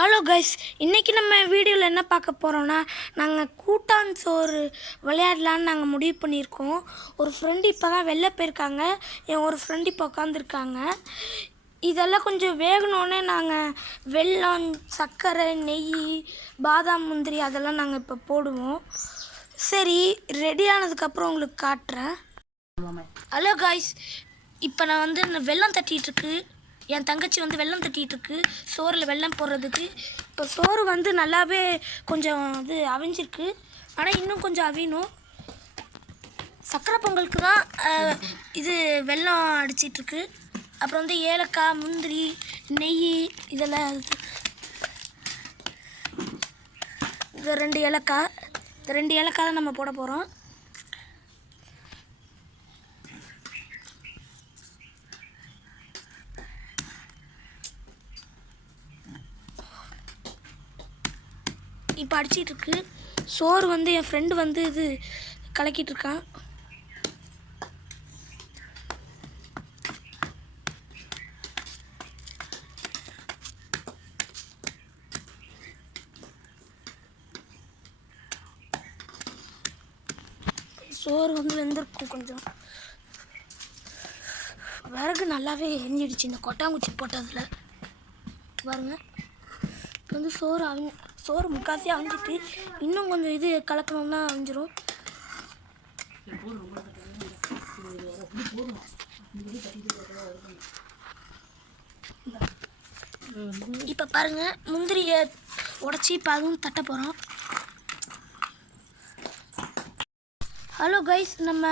Hello guys, இன்றைக்கி நம்ம வீடியோவில் என்ன பார்க்க போகிறோன்னா, நாங்கள் கூட்டான் சோறு விளையாடலான்னு நாங்கள் முடிவு பண்ணியிருக்கோம். ஒரு ஃப்ரெண்டு இப்போ தான் வெளில போயிருக்காங்க, என் ஒரு ஃப்ரெண்டு இப்போ உட்காந்துருக்காங்க. இதெல்லாம் கொஞ்சம் வேகணுன்னே நாங்கள் வெல்லம், சர்க்கரை, நெய், பாதாம், முந்திரி அதெல்லாம் நாங்கள் இப்போ போடுவோம். சரி, ரெடி ஆனதுக்கப்புறம் உங்களுக்கு காட்டுறேன். ஹலோ கைஸ், இப்போ நான் வந்து வெல்லம் தட்டிகிட்ருக்கு. என் தங்கச்சி வந்து வெல்லம் தட்டிகிட்ருக்கு சோறில் வெல்லம் போடுறதுக்கு. இப்போ சோறு வந்து நல்லாவே கொஞ்சம் இது அவிஞ்சிருக்கு, ஆனால் இன்னும் கொஞ்சம் அவியணும். சக்கரை பொங்கலுக்கு தான் இது வெல்லம் அடிச்சிட்ருக்கு. அப்புறம் வந்து ஏலக்காய், முந்திரி, நெய் இதெல்லாம் இது 2 ஏலக்காய். இந்த 2 ஏலக்காய் தான் நம்ம போட போகிறோம். இப்போ அடிச்சிட்ருக்கு. சோறு வந்து என் ஃப்ரெண்டு வந்து இது கலக்கிட்டுருக்கான். சோறு வந்து வெந்திருக்கும். கொஞ்சம் விறகு நல்லாவே எரிஞ்சிடுச்சு இந்த கொட்டாங்குச்சி போட்டதில். பாருங்க, இப்போ வந்து சோறு முக்காசி அவிஞ்சிட்டு இன்னும் கொஞ்சம் இது கலக்கணும்னா அவிஞ்சிரும். இப்போ பாருங்க, முந்திரியை உடச்சி இப்போ அதுவும் தட்ட போகிறோம். ஹலோ கைஸ், நம்ம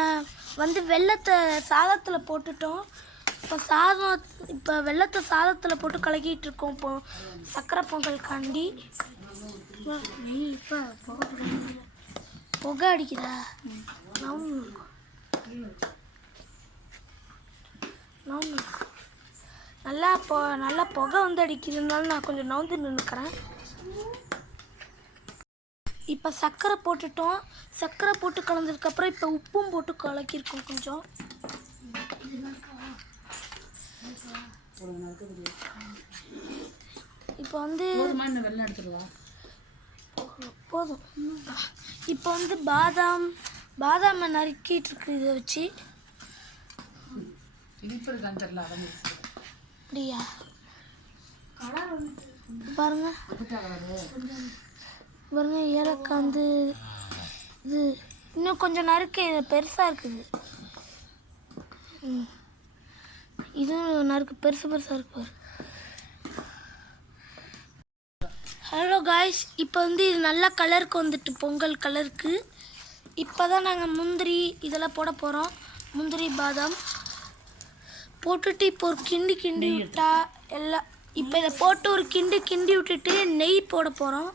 வந்து வெல்லத்தை சாதத்தில் போட்டுட்டோம். இப்போ வெல்லத்தை சாதத்தில் போட்டு கலக்கிட்டு இருக்கோம். இப்போ சக்கரை பொங்கலுக்காண்டி இப்போ புகை அடிக்குதா? நல்லா புகை வந்து அடிக்கிறதுனால நான் கொஞ்சம் நவுந்து நின்றுக்கிறேன். இப்போ சர்க்கரை போட்டுட்டோம். சர்க்கரை போட்டு கலந்ததுக்கப்புறம் இப்போ உப்பும் போட்டு கலக்கியிருக்கோம் கொஞ்சம். இப்போ வந்து போதும். இப்போ வந்து பாதாம் நறுக்கிட்டு இருக்கு. இதை வச்சு அப்படியா பாருங்க பாருங்க, ஏலக்காய் வந்து இது இன்னும் கொஞ்சம் நறுக்கு பெருசாக இருக்குது. இதுவும் நறுக்கு பெருசாக இருக்கு. ஹலோ காய்ஸ், இப்போ வந்து இது நல்ல கலருக்கு வந்துட்டு, பொங்கல் கலருக்கு. இப்போ தான் நாங்கள் முந்திரி இதெல்லாம் போட போகிறோம். முந்திரி, பாதாம் போட்டுட்டு இப்போ ஒரு கிண்டி விட்டா எல்லாம். இப்போ இதை போட்டு ஒரு கிண்டி விட்டுட்டு நெய் போட போகிறோம்.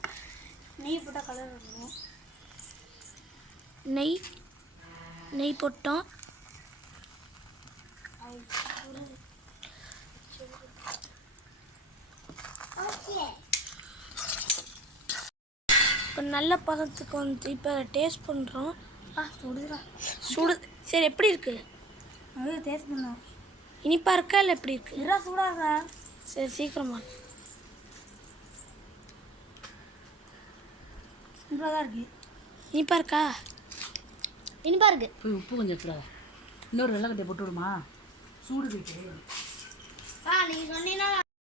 நெய் போட்டால் கலர் வரும். நெய் போட்டோம். இப்போ நல்ல பதத்துக்கு வந்து இப்போ டேஸ்ட் பண்ணுறோம். சுடு. சரி, எப்படி இருக்கு? டேஸ்ட் பண்ணோம். இனிப்பாக இருக்கா இல்லை எப்படி இருக்கு? சூடாக இருக்கா? சரி, சீக்கிரமா. சூடாக தான் இருக்கு. இனிப்பாக இருக்கா? இனிப்பாக இருக்கு. போய் உப்பு கொஞ்சம் எடுத்துடாத. இன்னொரு வெள்ளக்கட்டையை போட்டு விடுமா? சூடு போயிட்டு நீங்கள் சொன்னீங்கன்னா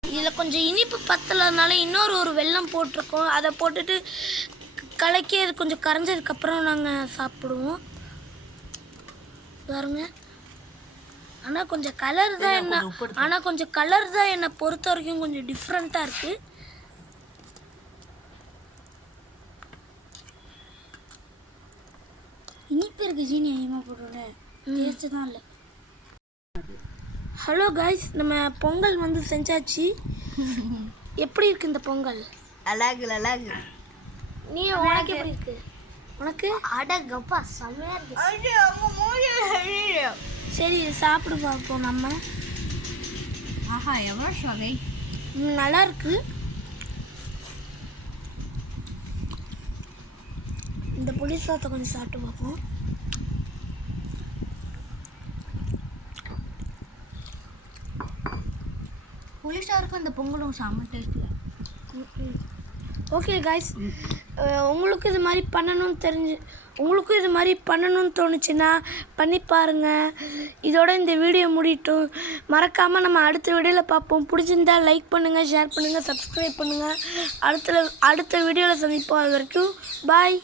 இதில் கொஞ்சம் இனிப்பு பத்தலைனால இன்னொரு வெல்லம் போட்டிருக்கோம். அதை போட்டுட்டு கலக்கி அது கொஞ்சம் கரைஞ்சதுக்கப்புறம் நாங்கள் சாப்பிடுவோம். பாருங்க, ஆனால் கொஞ்சம் கலர் தான் என்னை பொறுத்த வரைக்கும் கொஞ்சம் டிஃப்ரெண்ட்டாக இருக்குது. இனிப்பு இருக்குது. ஜீனி அதிகமாக போட்டோன்னே டேஸ்ட்டு தான் இல்லை. ஹலோ காய்ஸ், நம்ம பொங்கல் வந்து செஞ்சாச்சு. எப்படி இருக்கு இந்த பொங்கல்? அழகு. உனக்கு எப்படி இருக்கு? உனக்கு அடங்கப்பா செம்மையா இருக்கு. சரி, சாப்பிடு பார்ப்போம் நம்ம. ஆஹா, எவ்வளோ சுவை. நல்லா இருக்கு. இந்த புளி சாதத்தை கொஞ்சம் சாப்பிட்டு பார்ப்போம். புளிசாருக்கும் இந்த பொங்கலும் செம்ம டேஸ்ட்டில். ஓகே காய்ஸ், உங்களுக்கும் இது மாதிரி பண்ணணும்னு தோணுச்சுன்னா பண்ணி பாருங்கள். இதோட இந்த வீடியோ முடியட்டும். மறக்காமல் நம்ம அடுத்த வீடியோவில் பார்ப்போம். பிடிச்சிருந்தா லைக் பண்ணுங்கள், ஷேர் பண்ணுங்கள், சப்ஸ்கிரைப் பண்ணுங்கள். அடுத்த வீடியோவில் சந்திப்போம். அது வரைக்கும் பாய்.